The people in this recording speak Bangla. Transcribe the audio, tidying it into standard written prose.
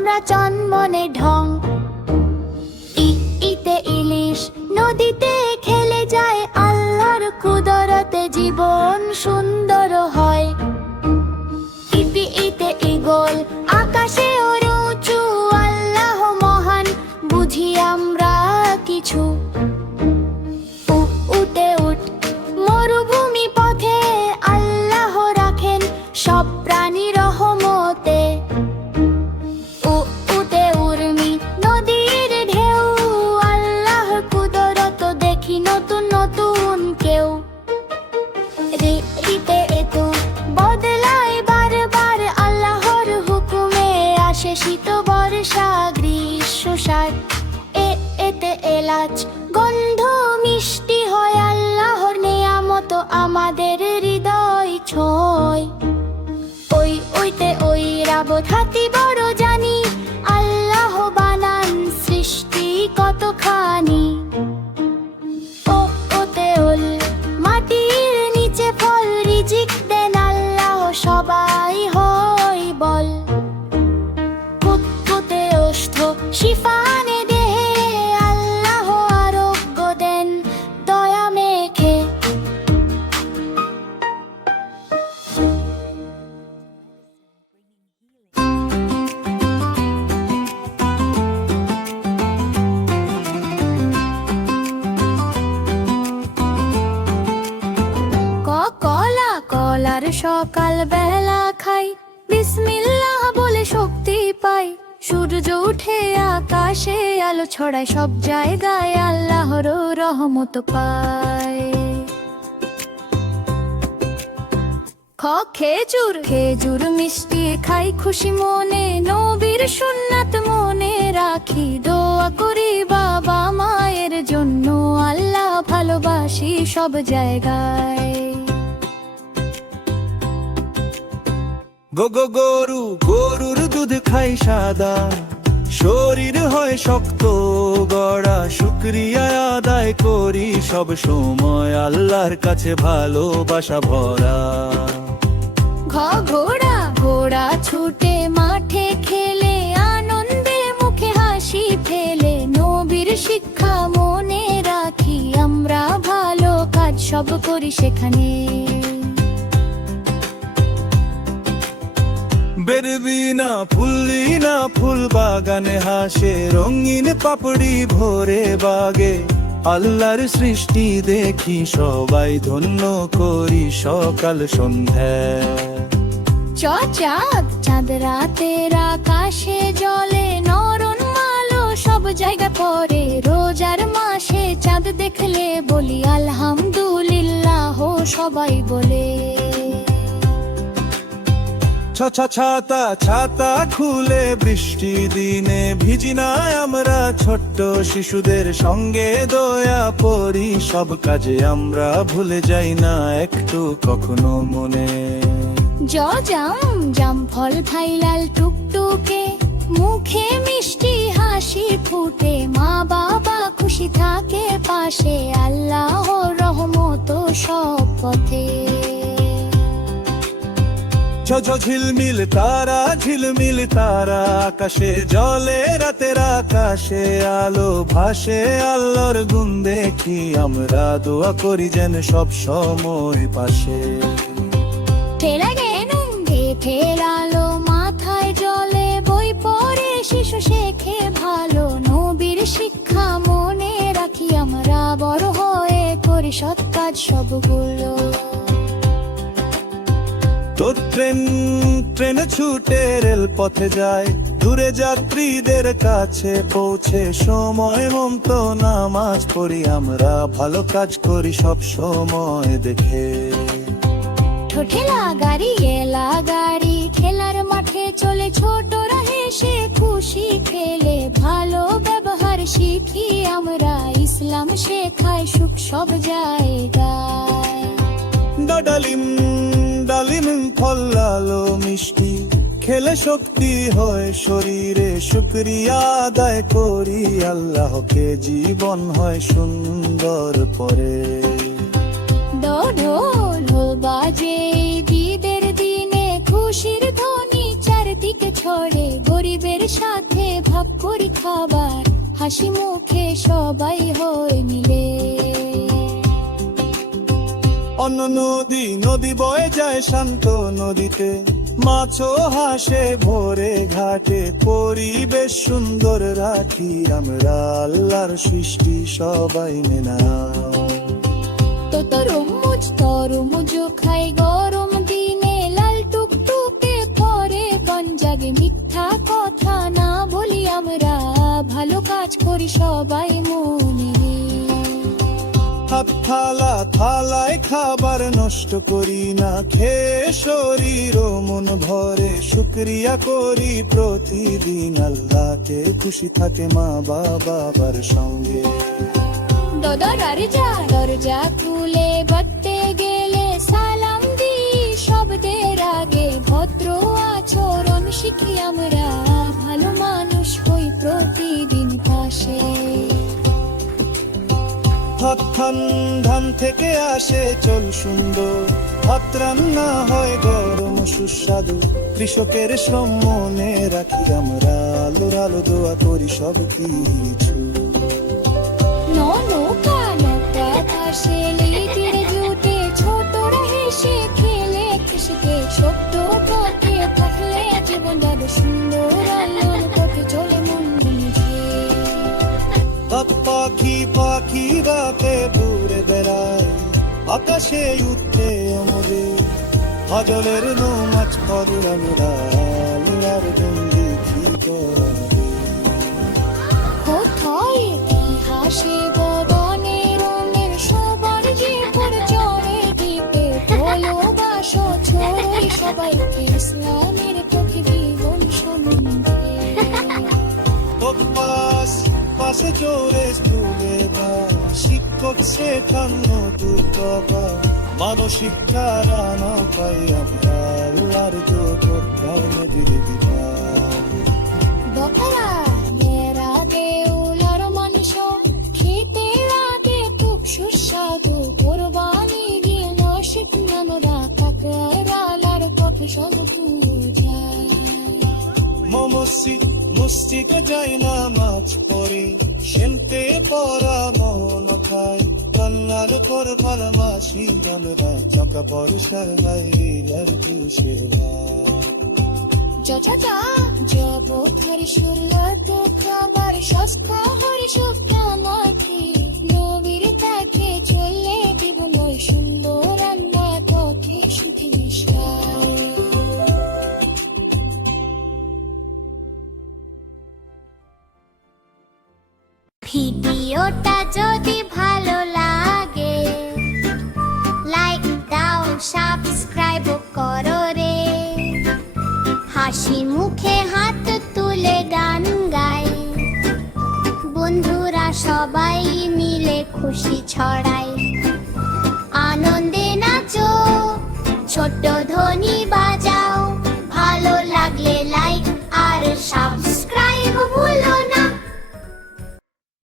আমরা চনমনে ঢং। ইতে ইলিশ নদীতে খেলে যায়, আল্লাহর কুদরতে জীবন সুন্দর হয়। ইতে ঈগল আকাশে ওড়ে উঁচু, আল্লাহ মহান বুঝি আমরা কিছু। উটে উট মরুভূমি পথে, আল্লাহ রাখেন সব প্রাণী রহমতে। উটে উর্মি নদীর ঢেউ, আল্লাহর কুদরত দেখি নতুন নতুন কেউ। ঋতে ঋতু বদলায় বারবার, আল্লাহর হুকুমে আসে শীত বর্ষা গ্রীষ্ম সার। এতে এলাচ গন্ধ মিষ্টি হয়, আল্লাহর নেয়ামত আমাদের হৃদয় ছোঁয়। ওইতে ওই রাবত হাতি বড় জানি, আল্লাহ বানান সৃষ্টি কতখানি। ওতে ওল মাটির নিচে ফল, রিজিক দেন আল্লাহ সবাই হই বল। পুতে ওষ্ঠ শিফানে দেহে, আল্লাহ আরোগ্য দেন দয়া মেখে। কলার সকাল বেলা খাই, বিসমিল্লাহ বলে শক্তি পাই। সূর্য উঠে আকাশে আলো ছড়ায়, সব জায়গায় আল্লাহর রহমত পায়। খেজুর মিষ্টি খাই খুশি মনে, নবীর সুন্নাত মনে রাখি। দোয়া করি বাবা মায়ের জন্য, আল্লাহ ভালোবাসি সব জায়গায়। গরুর দুধ খাই সাদা, শরীর হয় শক্ত গড়া। শুকরিয়া আদায় করি সব সময়, আল্লাহর কাছে ভালোবাসা ভরা। ঘোড়া ছুটে মাঠে খেলে, আনন্দে মুখে হাসি ফেলে। নবীর শিক্ষা মনে রাখি, আমরা ভালো কাজ সব করি সেখানে। বেরবি না ফুল বাগানে হাসে, রঙিন পাপড়ি ভরে বাগে। আল্লাহর সৃষ্টি দেখি সবাই ধন্য করি সকাল সন্ধ্যায়। চাঁদ রাতের আকাশে জ্বলে, নরন আলো সব জায়গা পড়ে। রোজার মাসে চাঁদ দেখলে বলি আলহামদুলিল্লাহ সবাই বলে। ছাতা খুলে বৃষ্টি দিনে ভিজি না আমরা, ছোট্ট শিশুদের সঙ্গে দয়া পরি। সব কাজে আমরা ভুলে যাই না একটু কখনো মনে। জাম ফল খাই লাল টুকটুকে, মুখে মিষ্টি হাসি ফুটে। মা বাবা খুশি থাকে পাশে, আল্লাহ রহমত সব পথে। ঝিলমিল তারা আকাশে জলে, রাতের আকাশে আলো ভাসে। আল্লাহর গুণ দেখি আমরা, দোয়া করি যেন সব সময় পাশে। ঠেলালো মাথায় জলে, বই পড়ে শিশু শেখে ভালো। নবীর শিক্ষা মনে রাখি, আমরা বড় হয়ে করি সৎ কাজ সবগুলো। তো ট্রেন ছুটে রেল পথে যায়, দূরে যাত্রীদের কাছে পৌঁছে। সময় মতো নামাজ পড়ি আমরা, ভালো কাজ করি সব সময় দেখে। ঠেলা গাড়ি ঠেলার মাঠে চলে, ছোটরা হেসে খুশি খেলে। ভালো ব্যবহার শিখি আমরা, ইসলাম শেখায় সুখ সব জায়গায়। ডালিম ফল লালো মিষ্টি খেলে শক্তি হয় শরীরে। শুকরিয়া আদায় করি আল্লাহকে, জীবন হয় সুন্দর পরে। ঢোল বাজে ঈদের দিনে, খুশির ধ্বনি চারদিকে ছড়ে গরিবের সাথে ভাগ করি খাবার হাসি মুখে সবাই হয় মিলে অন্য নদী নদী বয়ে যায় শান্ত নদীতে মাছও হাসে ভোরে ঘাটে পরিবেশ সুন্দর রাখি আমরা আল্লাহর সৃষ্টি সবাই মেনা তো তরমুজ খাই গরম দিনে লাল টুকটুকে পরে গঞ্জাগে মিথ্যা কথা না বলি আমরা ভালো কাজ করি সবাই মনে হাত থালায় খাবার নষ্ট করি না খেয়ে শরীর ও মন ভরে শুকরিয়া করি প্রতিদিন আল্লাহকে খুশি থাকে মা বাবার সঙ্গে দরজা খুলে বাড়তে গেলে সালাম দি শব্দের আগে ভদ্র আচরণ শিখি আমরা ভালো মানুষ হই প্রতিদিন পাশে ধান থেকে আসে চল সুন্দর ভাত রান্না হয় গরম সুস্বাদু কৃষকের শ্রম মনে রাখি আমরা আলোর আলো দোয়া করি সব কিছু নৌকা ভাসে লিটির জুটে ছোটরা হেসে খেলে কৃষিকে ছোট্ট পথে থাকলে জীবন আরো সুন্দর আলোর পথে চলে মন বুঝে পাখি রাতে দূরে বেড়ায় আকাশে উঠতে আমাদের হাজলের মাছ পরে আমরা আর বন্দি কি করে কোথায় কি হাসে বদনের সবার জীবন চরে দিতে ভালোবাসো ছড়াই সবাইকে ইসলামের পথে জীবন সম্বন্ধে পাশে জোরে স্কুলে শিক্ষক শেখান নতুন বাবা মানসিক কারণ পাই আমরা আল্লাহর জোরে দিদি দিবা বকরা মেরা দেউলার মাংস খেতে লাগে খুব সুস্বাদু কোরবানি দিয়ে নশিক নামরা কাকরালার পথে সব পূজায় মুস্তিকে যাই না মাছ পরে সেনতে পরা মন খাই কান্নার পর ভালোবাসি আমরা চাকা বর্ষার বাইরে আর খুশির জব খারি সুরলত খাবার সস্তা হরি সপ্তা মাখি নবীর তাকে চলে জীবন সুন্দর রান্না পথে সুখী মিশায় ভিডিওটা যদি ভালো লাগে লাইক দাও সাবস্ক্রাইব করো রে হাসি মুখে হাত তুলে গান গাই বন্ধুরা সবাই মিলে খুশি ছড়াই আনন্দে নাচো ছোট্ট ধ্বনি বাজাও ভালো লাগলে লাইক আর সাবস্ক্রাইব